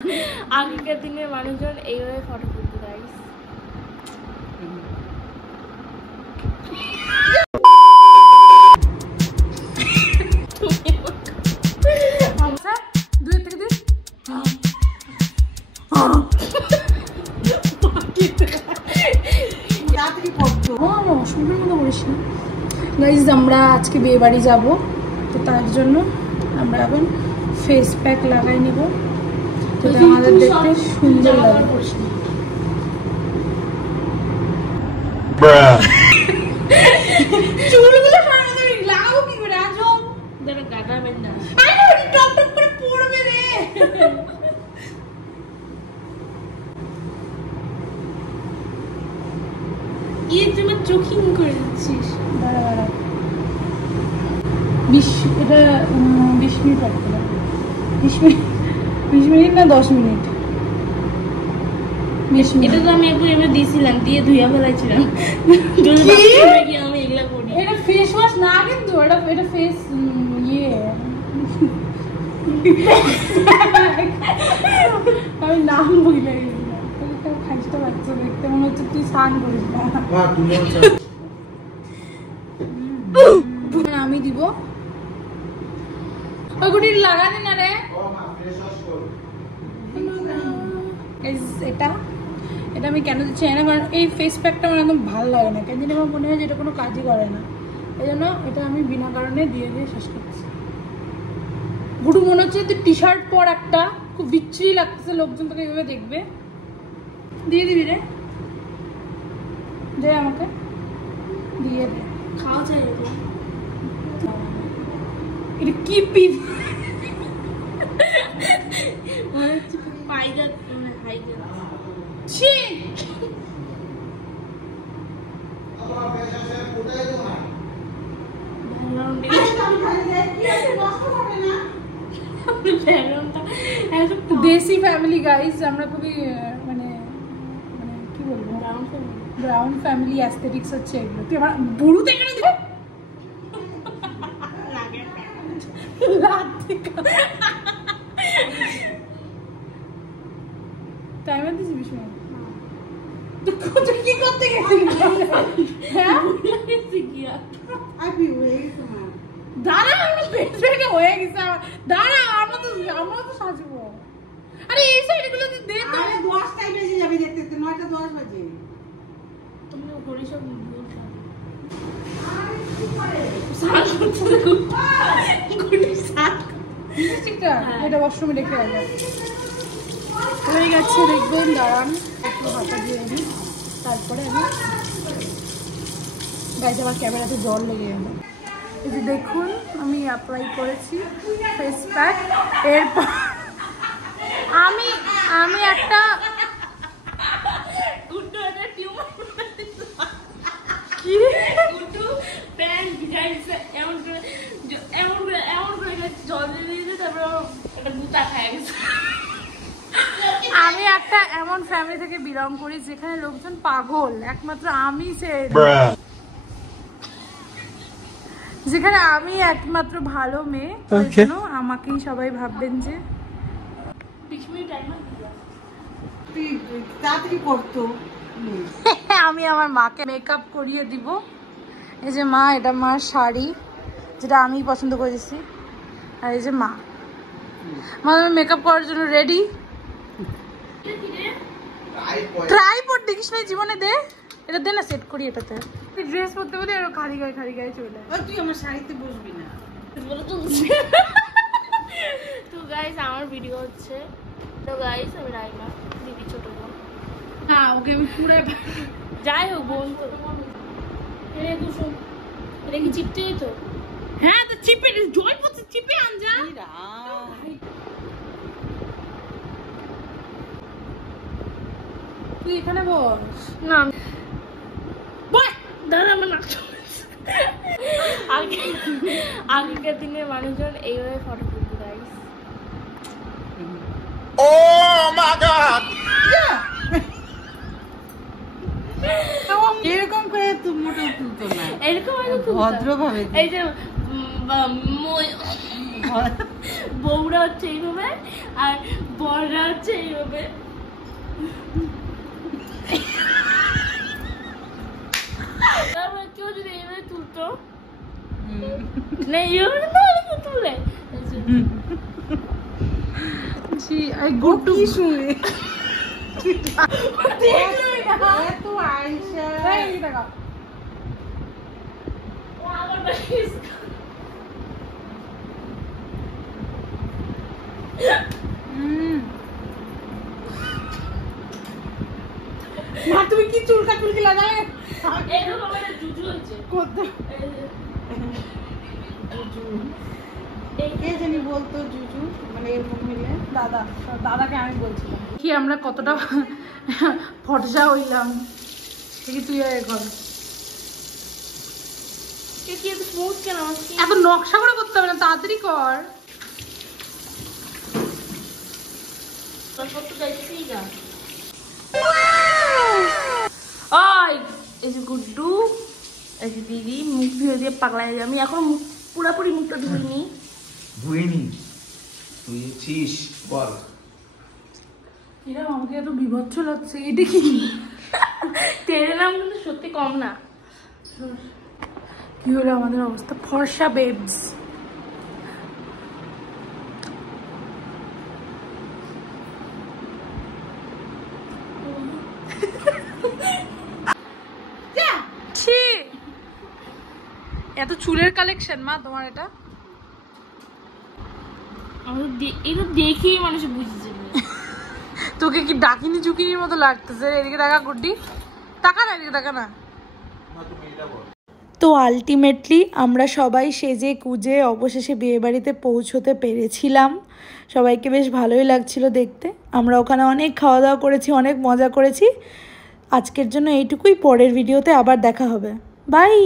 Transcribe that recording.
আগেকার দিনের মানুষজন এইভাবে ফটো তুলতে গাইস। আমরা আজকে বিয়ে বাড়ি যাবো, তো তার জন্য আমরা এখন ফেস প্যাক লাগাই নিব, তো আমাদের দেখতে সুন্দর লাগবে। চুলগুলো লাগাবো কি করে? আসো দেখো কাটাবেন না, টপ টপ করে পড়বে রে। তুমি চোখিং করে দিচ্ছিস। দাঁড়া দাঁড়া, 20 এটা 20 মিনিট রাখতে হবে। 20 মিনিট না 10 মিনিট? 20 মিনিট। এটা তো আমি একবার এবার দিয়েছিলাম, দিয়ে ধুইয়া ফেলাইছিলাম। আমি এগুলা করি। এটা ফেস ওয়াশ না, কিন্তু এটা ফেস ইয়ে আমি নাম ভুলে গেছিলাম। খাইতে পারছো, দেখতে মনে হচ্ছে তুই স্নান করিস না। আমি দিব ওই গুটি লাগানি না রে। এটা এটা আমি কেন দিচ্ছি না, কারণ এই ফেস প্যাকটা আমার একদম ভালো লাগে না, কেন জানি আমার মনে হয় যে এটা কোনো কাজই করে না, এই জন্য এটা আমি বিনা কারণে দিয়ে দিয়ে শেষ করছি। গুটু মনে হচ্ছে তুই টি শার্ট পর একটা, খুব বিচ্ছিরি লাগতেছে, লোকজন তোকে এইভাবে দেখবে। দিয়ে দিবি রে, দে আমাকে দিয়ে দে। খাওয়া চাই এটা কি পিপ পাইগার হাইগার ছি। দেশি ফ্যামিলি গাইস, আমরা খুবই মানে মানে কি বলবো, ব্রাউন ফ্যামিলি অ্যাস্থেটিক্স হচ্ছে এগুলো। তুই আমার বুড়ো দেখে না দিবে টাইমার দিছি 20 মিনিট। তুই কি করতে গেছিস? হ্যাঁ দাঁড়া, আমার পেট থেকে হয়ে গেছে। দাঁড়া, আমরা তো সাজবো। আরে এই সাইডগুলো তো দে তো। 10টাই বেজে যাবে, দেখতে দেখতে 9টা 10 বাজে। তুমি ঘড়ি সব এটা ওয়াশরুমে রেখে আসবে হয়ে গেছে, দেখবেন। দাঁড়ান একটু হাতা দিয়ে নিই, তারপরে আমি গাইতে আমার ক্যামেরাতে জল লেগে গেল। এই যে দেখুন আমি অ্যাপ্লাই করেছি ফেস প্যাক। এরপর আমি একটা কি প্যান্ট ভিজাইছে, এমন করে জল দিয়ে দিয়েছে, তারপর একটা গুতা খায় গেছে। আমি একটা এমন ফ্যামিলি থেকে বিলং করি যেখানে লোকজন পাগল, একমাত্র আমি যেখানে আমি একমাত্র ভালো মেয়ে, জন্য আমাকেই সবাই ভাববেন যে 20 মিনিট টাইমার তাড়াতাড়ি করতো। আমি আমার মাকে মেকআপ করিয়ে দিব। এই যে মা, এটা মার শাড়ি যেটা আমি পছন্দ করেছি, আর এই যে মা মেকআপ করার জন্য রেডি। ট্রাইপড দেখিস না জীবনে, দে এটা, দে না সেট করি এটাতে। ড্রেস পরতে পরতে আর খালি গায়ে চলে। তুই আমার শাড়িতে বসবি না বলে তো। তো গাইস আমার ভিডিও হচ্ছে, তো গাইস আমি রাইমা দিদি ছোট বোন। না ওকে আমি পুরো যাই হোক বোন তো। এটা কি চিপতে তো? হ্যাঁ তো চিপে জল পড়ছে, চিপে আন যা। তুই এখানে বস না দাদা আমার নাচ। আগেকার দিনের মানুষজন এইভাবে ফটো তুলতে গাইস। এরকম করে মোটা তুলতো না, এরকম ভদ্রভাবে। এই যে বউরা হচ্ছে এইভাবে আর বররা হচ্ছে এইভাবে। কেউ যদি এইভাবে তুলতো না, এইভাবে তুলে শুনে তুমি কি চুলকা চুলকি লাগালে? কে জানি বলতো জুজু, মানে এরকম হইলে দাদাকে আমি বলছিলাম কি আমরা কতটা ফর্সা হইলাম। দেখি তুই এখন এত নকশা করে করতে হবে না, তাড়াতাড়ি কর। এই যে গুড্ডু, এই যে দিদি মুখ ধুয়ে দিয়ে পাগলায় যায়। আমি এখন পুরাপুরি মুখটা ধুইনি। ধুয়েছিস বল। এরকম আমাকে এত বিভৎস লাগছে, এটা কি? তেরে নাম কিন্তু সত্যি কম না। কি হলো আমাদের অবস্থা? ফর্সা বেবস। এত চুলের কালেকশন মা তোমার? এটা এটা দেখেই মানুষ বুঝে যাবে। তোকে কি ডাকিনি চুকিনির মতো লাগতেছে? এদিকে দেখা গুড্ডি, টাকা না, এদিকে টাকা না। তো আলটিমেটলি আমরা সবাই সেজে কুজে অবশেষে বিয়েবাড়িতে পৌঁছতে পেরেছিলাম। সবাইকে বেশ ভালোই লাগছিল দেখতে। আমরা ওখানে অনেক খাওয়া দাওয়া করেছি, অনেক মজা করেছি। আজকের জন্য এইটুকুই। পরের ভিডিওতে আবার দেখা হবে। বাই।